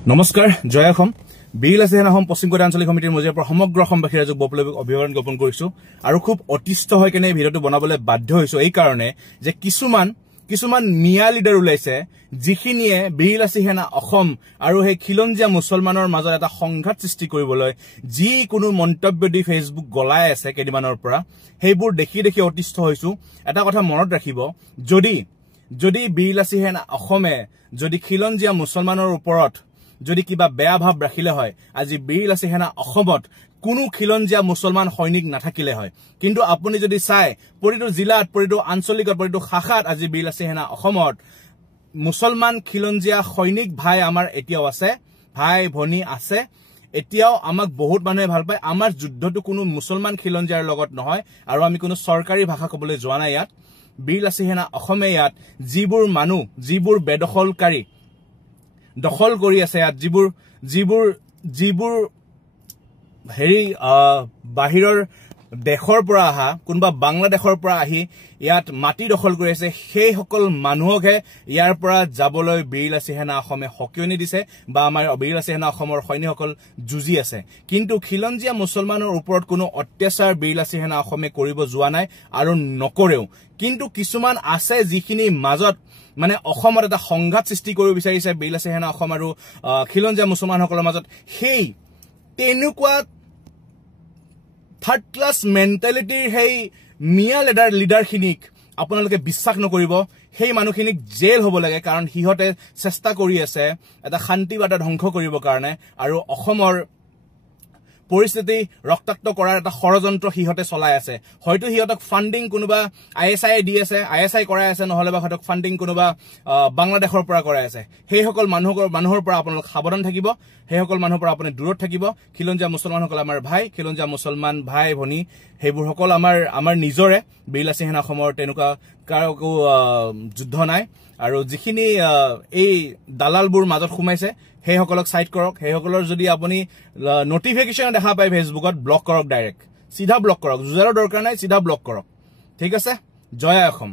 নমস্কাৰ জয় অসম বিএলএছ অসম পশ্চিম কোৰিয়া আঞ্চলিক সমিতিৰ মজিয়াৰ পৰা সমগ্ৰ অসমবাসী ৰাইজক বৈপ্লৱিক অভিবাদন জ্ঞাপন কৰিছো আৰু খুব অতিষ্ঠ হৈ কেনে ভিডিঅটো বনাবলৈ বাধ্য হৈছো এই কাৰণে যে কিছুমান মিয়া লিডাৰ ওলাইছে যিখিনিয়ে বিএলএছ অসম আৰু সেই খিলঞ্জীয়া মুছলমানৰ মাজত এটা সংঘাত সৃষ্টি কৰিবলৈ যি কোনো মন্তব্য দি ফেচবুক গলাই আছে কেইদিনমানৰ পৰা সেইবোৰ দেখি অতিষ্ঠ হৈছো এটা কথা মনত ৰাখিব যদি বিএলএছ অসমে যদি খিলঞ্জীয়া মুছলমানৰ ওপৰত যদি কিবা বেয়া ভাব ৰাখিলে হয় আজি বিএলএছ অসমত কোনো খিলঞ্জীয়া মুছলমান সৈনিক নাথাকিলে হয় কিন্তু আপুনি যদি চাই প্ৰতিটো জিলাত প্ৰতিটো আঞ্চলিকত প্ৰতিটো শাখাত আজি বিএলএছ অসমত মুছলমান খিলঞ্জীয়া সৈনিক ভাই আমাৰ এতিয়াও আছে ভাই ভনী আছে এতিয়াও আমাক বহুত মানুহে ভাল পায় আমাৰ যুদ্ধটো কোনো মুছলমান খিলঞ্জীয়াৰ লগত নহয় আৰু আমি কোনো চৰকাৰী ভাষা ক'বলৈ যোৱা নাই ইয়াত বিএলএছ অসমে ইয়াত যিবোৰ বেদখলকাৰী দখল কৰি আছে ইয়াত যিবোৰ হেৰি বাহিৰৰ দেশৰ পৰা আহা কোনবা বাংলাদেশৰ পৰা আহি ইয়াত মাটি দখল কৰি আছে সেই সকল মানুহকহে ইয়াৰ পৰা যাবলৈ বিএলএছ অসমে হকিয়নি দিছে বা আমাৰ বিএলএছ অসমৰ সৈনিকসকল যুঁজি আছে কিন্তু খিলঞ্জীয়া মুছলমানৰ ওপৰত কোনো অত্যাচাৰ বিএলএছ অসমে কৰিব যোৱা নাই আৰু নকৰেও কিন্তু কিছুমান আছে যিখিনি মাজত মানে অসমত এটা সংঘাত সৃষ্টি কৰিব বিচাৰিছে বিএলএছ অসম আৰু খিলঞ্জীয়া মুছলমানসকলৰ মাজত সেই তেনেকুৱা থাৰ্ড ক্লাছ মেন্টালিটিৰ সেই মিয়া লিডাৰখিনিক আপোনালোকে বিশ্বাস নকৰিব সেই মানুহখিনিক জেল হ'ব লাগে কাৰণ সিহঁতে চেষ্টা কৰি আছে এটা শান্তিবাদ ধ্বংস কৰিবৰ কাৰণে আৰু অসমৰ পৰিস্থিতি ৰক্তাক্ত কৰাৰ এটা ষড়যন্ত্ৰ সিহঁতে চলাই আছে হয়তো সিহঁতক ফান্ডিং কোনোবা আইএসআই দি আছে আইএসআই কৰাই আছে নহলে বা সিহঁতক ফান্ডিং কোনোবা বাংলাদেশৰ পৰা কৰাই আছে সেই সকল মানুহৰ পৰা আপোনালোক সাৱধান থাকিব সেই সকল মানুহৰ পৰা আপুনি দূৰত থাকিব খিলঞ্জীয়া মুছলমানসকল আমাৰ ভাই খিলঞ্জীয়া মুছলমান ভাই ভনী সেইবোৰ সকল আমাৰ নিজৰে বিএলএছ অসমৰ তেনেকুৱা কাৰো যুদ্ধ নাই আৰু যিখিনি এই দালালবোৰ মাজত সোমাইছে সেই সকলক সাইড কৰক সেই সকলৰ যদি আপুনি নটিফিকেশন দেখা পায় ফেসবুকত ব্লক কৰক ডাইৰেক্ট সিধা ব্লক কৰক জুজাৰৰ দৰকাৰ নাই সিধা ব্লক কৰক ঠিক আছে জয় অসম